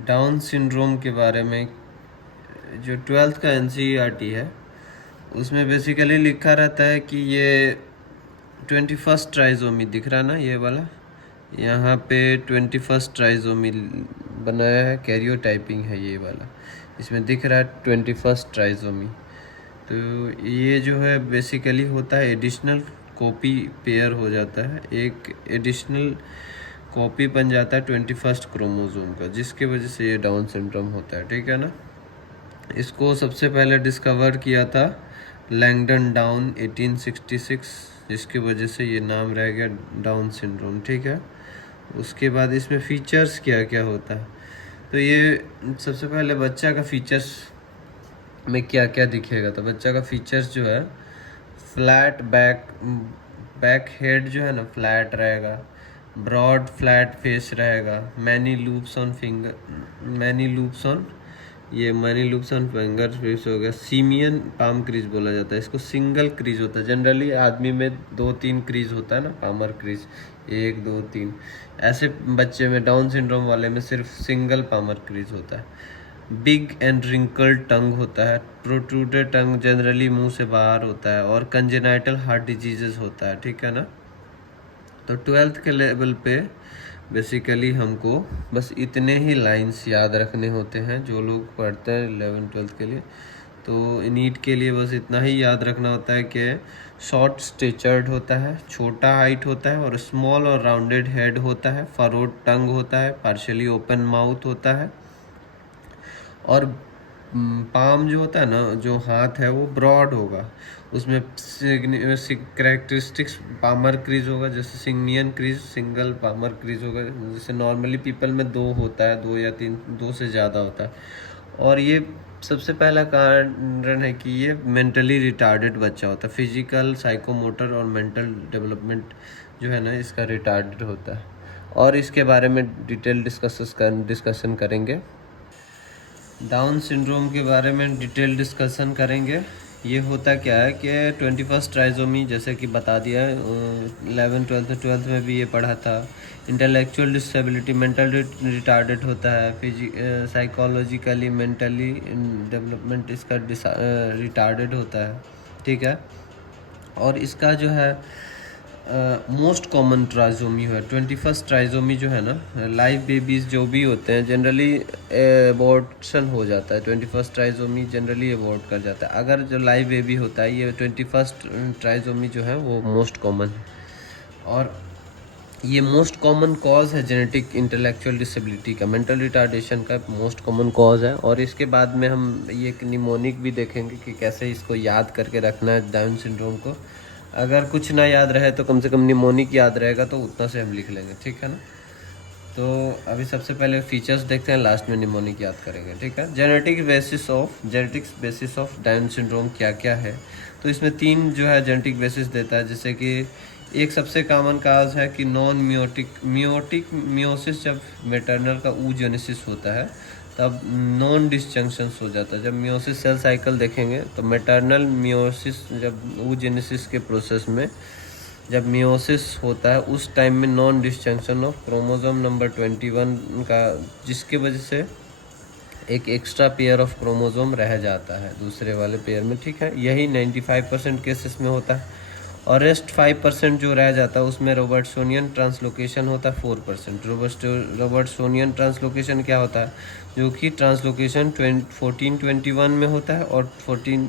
Down syndrome के बारे में जो 12th का एनसीईआरटी है उसमें बेसिकली लिखा रहता है कि ये 21st ट्राइजोमी दिख रहा ना, ये वाला यहाँ पे 21st ट्राइजोमी बनाया है, कैरियोटाइपिंग है ये वाला, इसमें दिख रहा है 21st ट्राइजोमी। तो ये जो है बेसिकली होता है एडिशनल कॉपी पेयर हो जाता है, एक एडिशनल कॉपी बन जाता है 21st क्रोमोसोम का, जिसके वजह से ये डाउन सिंड्रोम होता है। ठीक है ना। इसको सबसे पहले डिस्कवर किया था लैंगडन डाउन 1866, जिसकी वजह से ये नाम रह गया डाउन सिंड्रोम। ठीक है। उसके बाद इसमें फीचर्स क्या क्या होता है, तो ये सबसे पहले बच्चा का फीचर्स में क्या क्या दिखेगा, तो बच्चा का फीचर्स जो है फ्लैट बैक हेड जो है ना फ्लैट रहेगा, ब्रॉड फ्लैट फेस रहेगा, many loops on finger face हो गया, सीमियन पाम क्रीज बोला जाता है इसको, सिंगल क्रीज होता है। जनरली आदमी में 2-3 क्रीज होता है ना, पामर क्रीज 1-2-3, ऐसे बच्चे में डाउन सिंड्रोम वाले में सिर्फ सिंगल पामर क्रीज होता है। बिग एंड रिंकल टंग होता है, प्रोट्रूडेड टंग जनरली मुंह से बाहर होता है, और कंजेनाइटल हार्ट डिजीजेस होता है। ठीक है ना। तो 12th के लेवल पे बेसिकली हमको बस इतने ही लाइंस याद रखने होते हैं जो लोग पढ़ते हैं 11th-12th के लिए। तो नीट के लिए बस इतना ही याद रखना होता है कि शॉर्ट स्टेचर्ड होता है, छोटा हाइट होता है, और स्मॉल और राउंडेड हेड होता है, फरोड टंग होता है, पार्शियली ओपन माउथ होता है, और पाम जो होता है ना, जो हाथ है वो ब्रॉड होगा, उसमें कैरेक्टरिस्टिक्स पामर क्रीज होगा, जैसे सिंगनियन क्रीज सिंगल पामर क्रीज होगा, जैसे नॉर्मली पीपल में 2 होता है, 2 या 3, 2 से ज़्यादा होता है। और ये सबसे पहला कारण है कि ये मेंटली रिटार्डेड बच्चा होता है, फिजिकल साइकोमोटर और मेंटल डेवलपमेंट जो है ना इसका रिटार्डेड होता है। और इसके बारे में डिटेल डिस्कशन करेंगे, डाउन सिंड्रोम के बारे में डिटेल डिस्कशन करेंगे। ये होता क्या है कि 21st ट्राइजोमी जैसे कि बता दिया है, 11th-12th में भी ये पढ़ा था। इंटेलेक्चुअल डिसेबिलिटी, मेंटल रिटार्डेड होता है, साइकोलॉजिकली मेंटली डेवलपमेंट इसका रिटार्डेड होता है। ठीक है। और इसका जो है मोस्ट कॉमन ट्राइजोमी है 21st ट्राइजोमी जो है ना, लाइव बेबीज़ जो भी होते हैं जनरली एबॉर्शन हो जाता है, 21st ट्राइजोमी जनरली एबॉर्ट कर जाता है। अगर जो लाइव बेबी होता है, ये 21st ट्राइजोमी जो है वो मोस्ट कॉमन है, और ये मोस्ट कॉमन कॉज है जेनेटिक इंटेलेक्चुअल डिसेबिलिटी का, मेंटल रिटार्डेशन का मोस्ट कॉमन कॉज है। और इसके बाद में हम ये एक निमोनिक भी देखेंगे कि कैसे इसको याद करके रखना है डाउन सिंड्रोम को। अगर कुछ ना याद रहे तो कम से कम निमोनिक याद रहेगा, तो उतना से हम लिख लेंगे। ठीक है ना। तो अभी सबसे पहले फीचर्स देखते हैं, लास्ट में निमोनिक याद करेंगे। ठीक है। Genetics basis of down syndrome क्या क्या है, तो इसमें 3 जो है जेनेटिक बेसिस देता है। जैसे कि एक सबसे कॉमन काज है कि नॉन मियोसिस, जब मेटरनल का ऊजेनेसिस होता है तब नॉन डिसजंक्शंस हो जाता है। जब मियोसिस सेल साइकिल देखेंगे तो मेटरनल मियोसिस, जब ऊजेनेसिस के प्रोसेस में जब मियोसिस होता है उस टाइम में non disjunction of chromosome number 21 का, जिसके वजह से एक एक्स्ट्रा पेयर ऑफ क्रोमोसोम रह जाता है दूसरे वाले पेयर में। ठीक है। यही 95% केसेस में होता है, और रेस्ट 5% जो रह जाता है उसमें रोबर्टसोनियन ट्रांसलोकेशन होता है 4%। रोबर्टसोनियन ट्रांसलोकेशन क्या होता है, जो कि ट्रांसलोकेशन 14-21 में होता है, और 14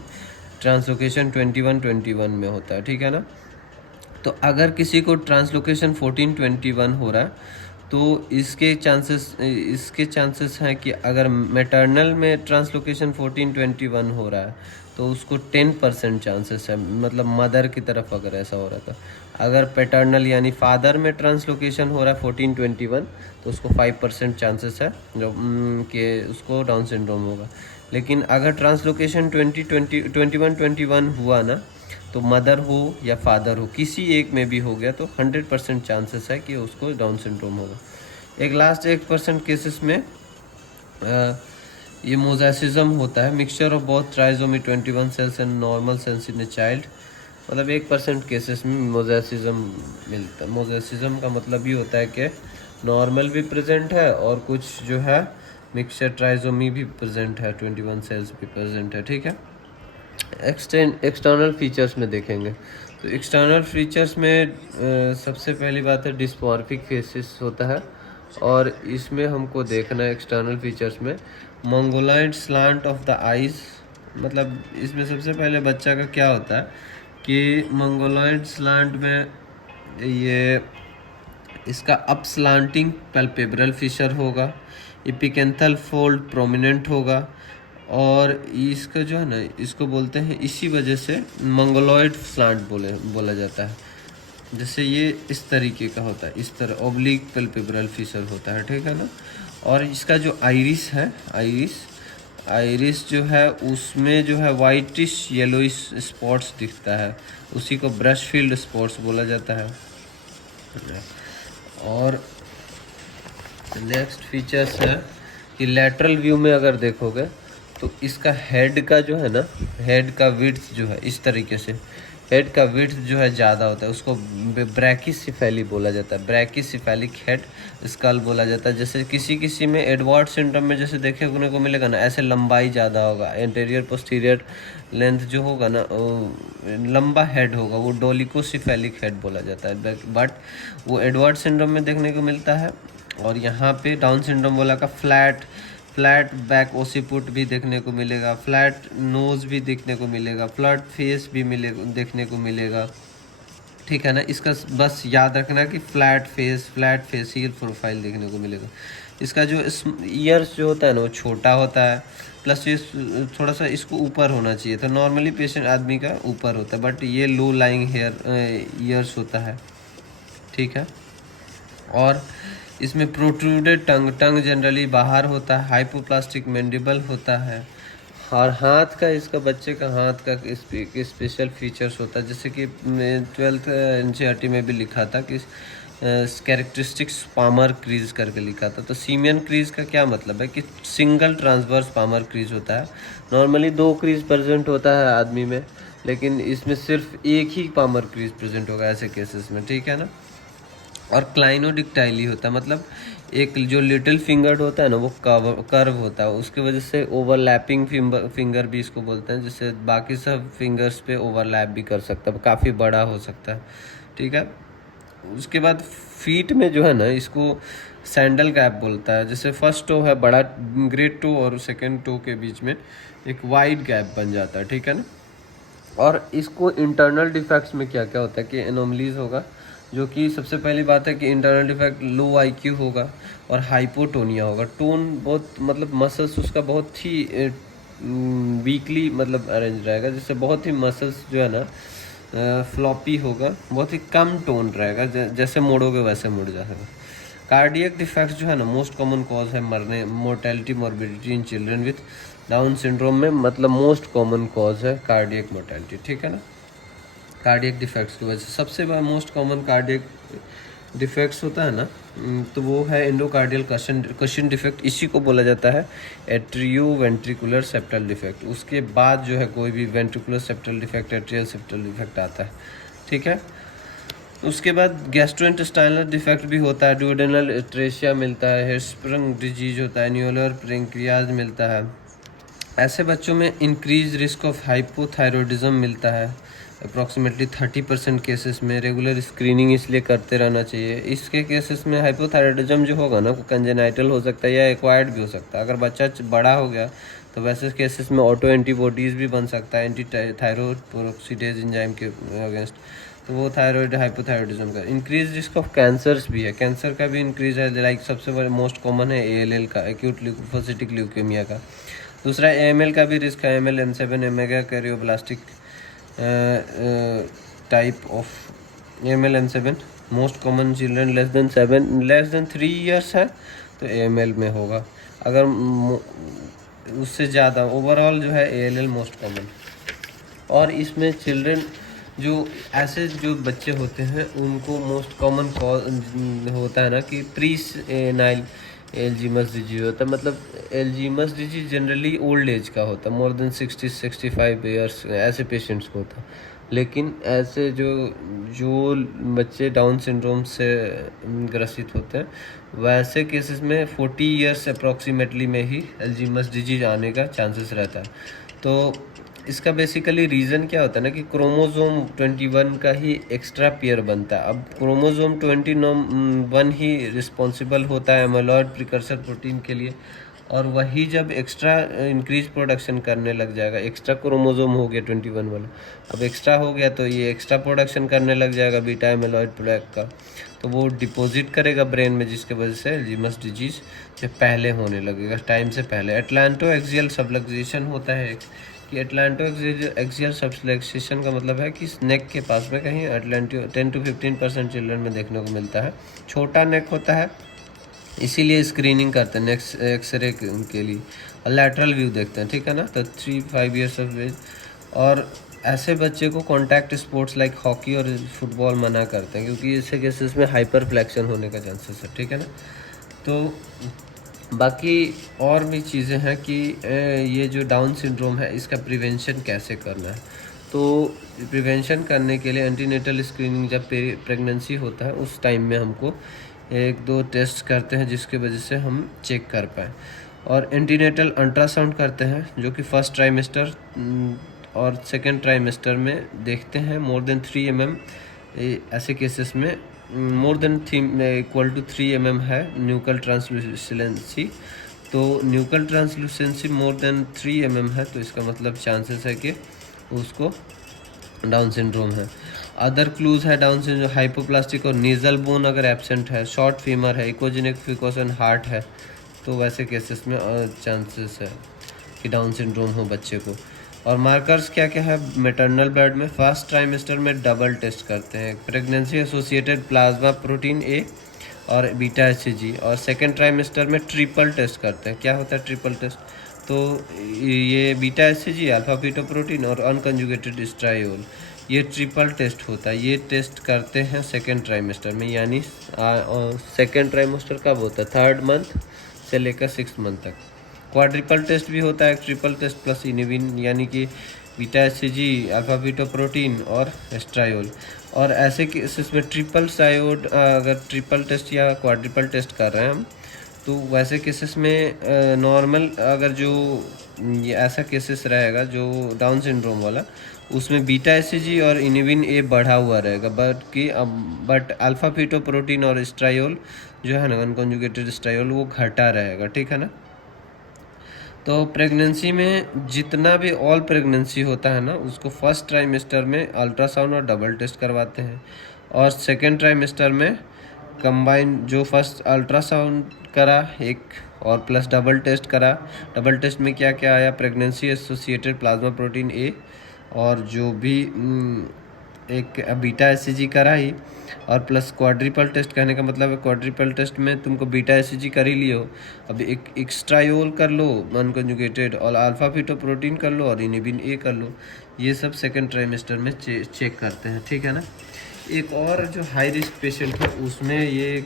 ट्रांसलोकेशन 21-21 में होता है। ठीक है ना। तो अगर किसी को ट्रांसलोकेशन 14-21 हो रहा है तो इसके चांसेस हैं कि अगर मैटरनल में ट्रांसलोकेशन 14-21 हो रहा है तो उसको 10% चांसेस है, मतलब मदर की तरफ अगर ऐसा हो रहा था। अगर पैटर्नल यानी फादर में ट्रांसलोकेशन हो रहा है 14-21 तो उसको 5% चांसेस है जो कि उसको डाउन सिंड्रोम होगा। लेकिन अगर ट्रांसलोकेशन 21 हुआ ना, तो मदर हो या फादर हो, किसी एक में भी हो गया तो 100% चांसेस है कि उसको डाउन सिंड्रोम होगा। एक लास्ट 1% केसेस में ये मोजासिज्म होता है, mixture of both trisomy 21 cells and normal cells in a child. मतलब 1% केसेस में मोजासिज्म मिलता है। मोजासिज्म का मतलब ये होता है कि नॉर्मल भी प्रेजेंट है और कुछ जो है मिक्सचर ट्राइजोमी भी प्रेजेंट है, 21 सेल्स भी प्रेजेंट है, ठीक है। एक्सटर्नल फीचर्स में देखेंगे तो एक्सटर्नल फीचर्स में सबसे पहली बात है डिस्मॉर्फिक फेसिस होता है, और इसमें हमको देखना है एक्सटर्नल फीचर्स में Mongoloid slant of the eyes. मतलब इसमें सबसे पहले बच्चा का क्या होता है कि मंगोलॉइड स्लांट में ये इसका अप स्लांटिंग पैल्पेब्रल फिशर होगा, एपिकेंथल फोल्ड प्रोमिनेंट होगा, और इसका जो है ना इसको बोलते हैं, इसी वजह से मंगोलॉइड स्लांट बोला जाता है। जैसे ये इस तरीके का होता है, इस तरह ओब्लिक पैल्पेब्रल फिशर होता है, ठीक है ना। और इसका जो आइरिस है, आइरिस जो है उसमें जो है वाइटिश येलोइश स्पॉट्स दिखता है, उसी को ब्रश फील्ड स्पॉट्स बोला जाता है। और नेक्स्ट फीचर्स है कि लेटरल व्यू में अगर देखोगे तो इसका हेड का जो है ना, हेड का विड्थ जो है इस तरीके से, हेड का विड्थ जो है ज़्यादा होता है, उसको ब्रैकिसिफेली बोला जाता है, ब्रैकिसिफेलिक हेड स्कल बोला जाता है। जैसे किसी में एडवर्ड सिंड्रोम में जैसे देखने को मिलेगा ना, ऐसे लंबाई ज़्यादा होगा, एंटीरियर पोस्टीरियर लेंथ जो होगा ना लंबा हेड होगा, वो डोलिकोसिफेलिक हेड बोला जाता है, बट वो एडवर्ड सिंड्रोम में देखने को मिलता है। और यहाँ पे डाउन सिंड्रोम बोला का फ्लैट बैक ओसिपुट भी देखने को मिलेगा, फ्लैट नोज़ भी देखने को मिलेगा, फ्लैट फेस भी देखने को मिलेगा, ठीक है ना। इसका बस याद रखना कि फ्लैट फेसियल प्रोफाइल देखने को मिलेगा। इसका जो ईयर्स जो होता है ना वो छोटा होता है, प्लस ये थोड़ा सा इसको ऊपर होना चाहिए था, नॉर्मली पेशेंट आदमी का ऊपर होता है, बट ये लो लाइंग ईयर्स होता है, ठीक है। और इसमें प्रोट्रूडेड टंग जनरली बाहर होता है, हाइपोप्लास्टिक मैंडिबल होता है, और हाथ का, इसका बच्चे का हाथ का स्पेशल फीचर्स होता है, जैसे कि 12th NCERT में भी लिखा था कि कैरेक्टरिस्टिक्स पामर क्रीज करके लिखा था। तो सीमियन क्रीज का क्या मतलब है कि सिंगल ट्रांसवर्स पामर क्रीज होता है। नॉर्मली 2 क्रीज प्रेजेंट होता है आदमी में, लेकिन इसमें सिर्फ एक ही पामर क्रीज प्रेजेंट होगा ऐसे केसेस में, ठीक है ना। और क्लाइनोडिक्टाइली होता है, मतलब एक जो लिटिल फिंगर्ड होता है ना वो कर्व होता है, उसकी वजह से ओवरलैपिंग फिंगर भी इसको बोलते हैं, जिससे बाकी सब फिंगर्स पे ओवरलैप भी कर सकता है, काफ़ी बड़ा हो सकता है, ठीक है। उसके बाद फीट में जो है ना इसको सैंडल गैप बोलता है, जैसे फर्स्ट टो है बड़ा, ग्रेट टो और सेकेंड टो के बीच में एक वाइड गैप बन जाता है, ठीक है ना। और इसको इंटरनल डिफेक्ट्स में क्या क्या होता है कि एनोमलीज होगा, जो कि सबसे पहली बात है कि इंटरनल डिफेक्ट लो IQ होगा और हाइपोटोनिया होगा, टोन बहुत मतलब मसल्स उसका बहुत ही वीकली मतलब अरेंज रहेगा, जिससे बहुत ही मसल्स जो है ना फ्लॉपी होगा, बहुत ही कम टोन रहेगा, जैसे मोड़ोगे वैसे मुड़ जाएगा। कार्डियक डिफेक्ट्स जो है ना मोस्ट कॉमन कॉज है मरने, mortality morbidity in children with down syndrome में, मतलब मोस्ट कॉमन कॉज है कार्डियक मोर्टेलिटी, ठीक है ना। कार्डियक डिफेक्ट्स की वजह से सबसे मोस्ट कॉमन कार्डियक डिफेक्ट्स होता है ना, तो वो है एंडोकार्डियल कशन डिफेक्ट, इसी को बोला जाता है एट्रियो वेंट्रिकुलर सेप्टल डिफेक्ट। उसके बाद जो है कोई भी ventricular septal defect, atrial septal defect आता है, ठीक है। उसके बाद गैस्ट्रोइंटेस्टाइनल डिफेक्ट भी होता है, ड्यूडेनल एट्रेशिया मिलता है, हिस्परंग डिजीज होता है, न्यूलर पेंक्रियाज मिलता है। ऐसे बच्चों में इंक्रीज रिस्क ऑफ हाइपोथायरॉयडिज्म मिलता है अप्रॉक्सीमेटली 30% केसेस में। रेगुलर स्क्रीनिंग इसलिए करते रहना चाहिए। इसके केसेस में हाइपोथायरॉयडिज्म जो होगा ना वो कंजेनाइटल हो सकता है या एक्वायर्ड भी हो सकता है। अगर बच्चा बड़ा हो गया तो वैसे केसेस में ऑटो एंटीबॉडीज़ भी बन सकता है एंटी थायरॉयड पेरोक्सीडेज एंजाइम के अगेंस्ट, तो वो थायरॉयड हाइपोथायरॉयडिज्म का। इंक्रीज रिस्क ऑफ कैंसर्स भी है, कैंसर का भी इंक्रीज है, लाइक सबसे बड़ा मोस्ट कॉमन है ALL का, एक्यूट ल्यूकोसिटिक ल्यूकेमिया का। दूसरा AML का भी रिस्क है, AML M7 megakaryoblastic type of AML M7 most common children less than 3 years है तो AML में होगा, अगर उससे ज़्यादा ओवरऑल जो है ALL मोस्ट कॉमन। और इसमें चिल्ड्रन जो ऐसे जो बच्चे होते हैं उनको मोस्ट कॉमन कॉज होता है ना कि प्री नाइल एल्जीमस डिजीज होता है, मतलब एल्जीमस डिजीज जनरली ओल्ड एज का होता है, मोर देन 60-65 ईयर्स ऐसे पेशेंट्स को होता है। लेकिन ऐसे जो जो बच्चे डाउन सिंड्रोम से ग्रसित होते हैं, वैसे केसेस में 40 ईयर्स अप्रॉक्सीमेटली में ही अल्जीमस डिजीज आने का चांसेस रहता है। तो इसका बेसिकली रीज़न क्या होता है ना कि क्रोमोसोम 21 का ही एक्स्ट्रा पेयर बनता है। अब क्रोमोसोम 21 ही रिस्पॉन्सिबल होता है एमाइलॉइड प्रिकर्सर प्रोटीन के लिए, और वही जब एक्स्ट्रा इंक्रीज प्रोडक्शन करने लग जाएगा, एक्स्ट्रा क्रोमोसोम हो गया 21 वाला, अब एक्स्ट्रा हो गया तो ये एक्स्ट्रा प्रोडक्शन करने लग जाएगा बीटा एमाइलॉइड प्लेक का, तो वो डिपॉजिट करेगा ब्रेन में, जिसके वजह से अल्जीमस डिजीज जो पहले होने लगेगा, टाइम से पहले। एटलांटो एक्सियल सबलक्सेशन होता है कि एटलांटो एक्सियल सबलक्सेशन का मतलब है कि नेक के पास में कहीं एटलांटो 10 to 15% चिल्ड्रन में देखने को मिलता है। छोटा नेक होता है, इसीलिए स्क्रीनिंग करते हैं नेक्स्ट एक्सरे के लिए, और लैटरल व्यू देखते हैं, ठीक है ना। तो 3-5 ईयर्स ऑफ एज, और ऐसे बच्चे को कॉन्टैक्ट स्पोर्ट्स लाइक हॉकी और फुटबॉल मना करते हैं, क्योंकि इससे केसेस में हाइपर फ्लेक्शन होने का चांसेस है, ठीक है ना। तो बाकी और भी चीज़ें हैं कि ये जो डाउन सिंड्रोम है इसका प्रिवेंशन कैसे करना है। तो प्रिवेंशन करने के लिए एंटीनेटल स्क्रीनिंग, जब प्रेगनेंसी होता है उस टाइम में हमको 1-2 टेस्ट करते हैं जिसके वजह से हम चेक कर पाएँ, और एंटीनेटल अल्ट्रासाउंड करते हैं जो कि फर्स्ट ट्राइमेस्टर और सेकेंड ट्राइमेस्टर में देखते हैं। मोर देन 3 mm ऐसे केसेस में more than equal to 3 mm है न्यूकल ट्रांसलूसेंसी, तो nuchal translucency more than 3 mm है, तो इसका मतलब चांसेस है कि उसको डाउन सिंड्रोम है। अदर क्लूज है डाउन सिंड्रोम, हाइपोप्लास्टिक और नीजल बोन अगर एब्सेंट है, शॉर्ट फीमर है, इकोजेनिक फिकोसन हार्ट है, तो वैसे केसेस में चांसेस है कि डाउन सिंड्रोम हो बच्चे को। और मार्कर्स क्या क्या है मैटरनल ब्लड में, फर्स्ट ट्राइमेस्टर में डबल टेस्ट करते हैं, pregnancy associated plasma protein A और बीटा एचसीजी, और सेकेंड ट्राइमेस्टर में ट्रिपल टेस्ट करते हैं। क्या होता है ट्रिपल टेस्ट, तो ये बीटा एचसीजी, अल्फा फीटोप्रोटीन और अनकंजुगेटेड स्ट्रायोल, ये ट्रिपल टेस्ट होता है। ये टेस्ट करते हैं सेकेंड ट्राइमेस्टर में, यानी सेकेंड ट्राइमेस्टर कब होता है, 3rd मंथ से लेकर 6th मंथ तक। क्वाड्रिपल टेस्ट भी होता है, ट्रिपल टेस्ट प्लस इनिविन, यानी कि बीटा एचसीजी, अल्फा फीटोप्रोटीन और एस्ट्रायोल। और ऐसे केसेस में ट्रिपल सायोड, अगर ट्रिपल टेस्ट या क्वाड्रिपल टेस्ट कर रहे हैं हम, तो वैसे केसेस में नॉर्मल अगर जो ये ऐसा केसेस रहेगा जो डाउन सिंड्रोम वाला, उसमें बीटा एचसीजी और इनिविन ए बढ़ा हुआ रहेगा, बट अल्फा फीटोप्रोटीन और स्ट्रायोल जो है ना, अनकंजुगेटेड स्ट्रायोल, वो घटा रहेगा, ठीक है ना। तो प्रेगनेंसी में जितना भी ऑल प्रेगनेंसी होता है ना, उसको फर्स्ट ट्राइमेस्टर में अल्ट्रासाउंड और डबल टेस्ट करवाते हैं, और सेकेंड ट्राइमेस्टर में कंबाइन जो फर्स्ट अल्ट्रासाउंड करा एक और प्लस डबल टेस्ट करा। डबल टेस्ट में क्या क्या आया, pregnancy associated plasma protein A, और जो भी एक बीटा एचसीजी करा ही, और प्लस क्वाड्रिपल टेस्ट, कहने का मतलब है क्वाड्रिपल टेस्ट में तुमको बीटा एचसीजी कर ही लियो, अब एक एक्स्ट्रायोल कर लो अनकंजुगेटेड, और अल्फा फीटोप्रोटीन कर लो और इनिबिन ए कर लो। ये सब सेकंड ट्राइमेस्टर में चेक करते हैं, ठीक है ना। एक और जो हाई रिस्क पेशेंट है उसमें ये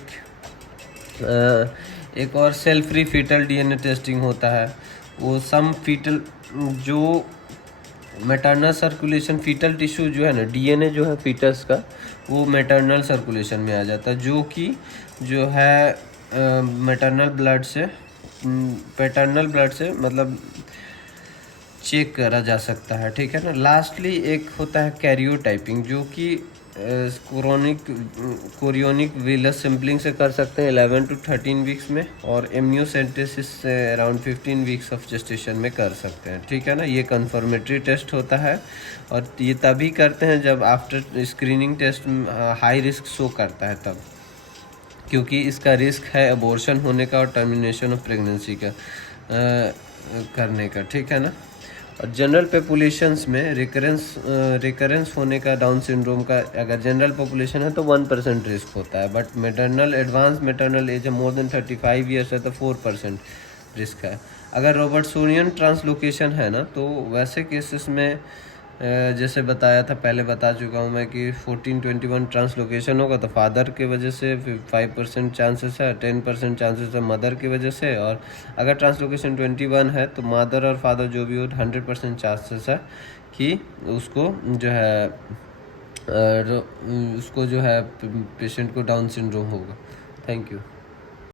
एक और cell free fetal DNA testing होता है। वो सम फीटल जो मैटरनल सर्कुलेशन, फीटल टिश्यू जो है ना, डीएनए जो है फीटस का, वो मैटरनल सर्कुलेशन में आ जाता है, जो कि जो है मैटरनल ब्लड से, पैटर्नल ब्लड से मतलब चेक करा जा सकता है, ठीक है ना। लास्टली एक होता है कैरियोटाइपिंग, जो कि कोरियोनिक विलस सैम्पलिंग से कर सकते हैं 11 to 13 वीक्स में, और एम्नियोसेंटेसिस से अराउंड 15 वीक्स ऑफ जेस्टेशन में कर सकते हैं, ठीक है ना। ये कन्फर्मेटरी टेस्ट होता है, और ये तभी करते हैं जब after screening test high risk show करता है तब, क्योंकि इसका रिस्क है अबॉर्शन होने का और टर्मिनेशन ऑफ प्रेगनेंसी का करने का, ठीक है ना। और जनरल पॉपुलेशंस में रिकरेंस होने का डाउन सिंड्रोम का, अगर जनरल पॉपुलेशन है तो 1% रिस्क होता है, but maternal advance maternal age है मोर देन 35 ईयर्स है तो 4% रिस्क है। अगर रॉबर्टसोनियन ट्रांसलोकेशन है ना, तो वैसे केसेस में जैसे बताया था, पहले बता चुका हूँ मैं कि 14-21 ट्रांसलोकेशन होगा तो फादर के वजह से 5% चांसेस है, 10% चांसेस है मदर की वजह से, और अगर ट्रांसलोकेशन 21 है तो मदर और फादर जो भी हो 100% चांसेस है कि उसको जो है उसको जो है पेशेंट को डाउन सिंड्रोम होगा। Thank you.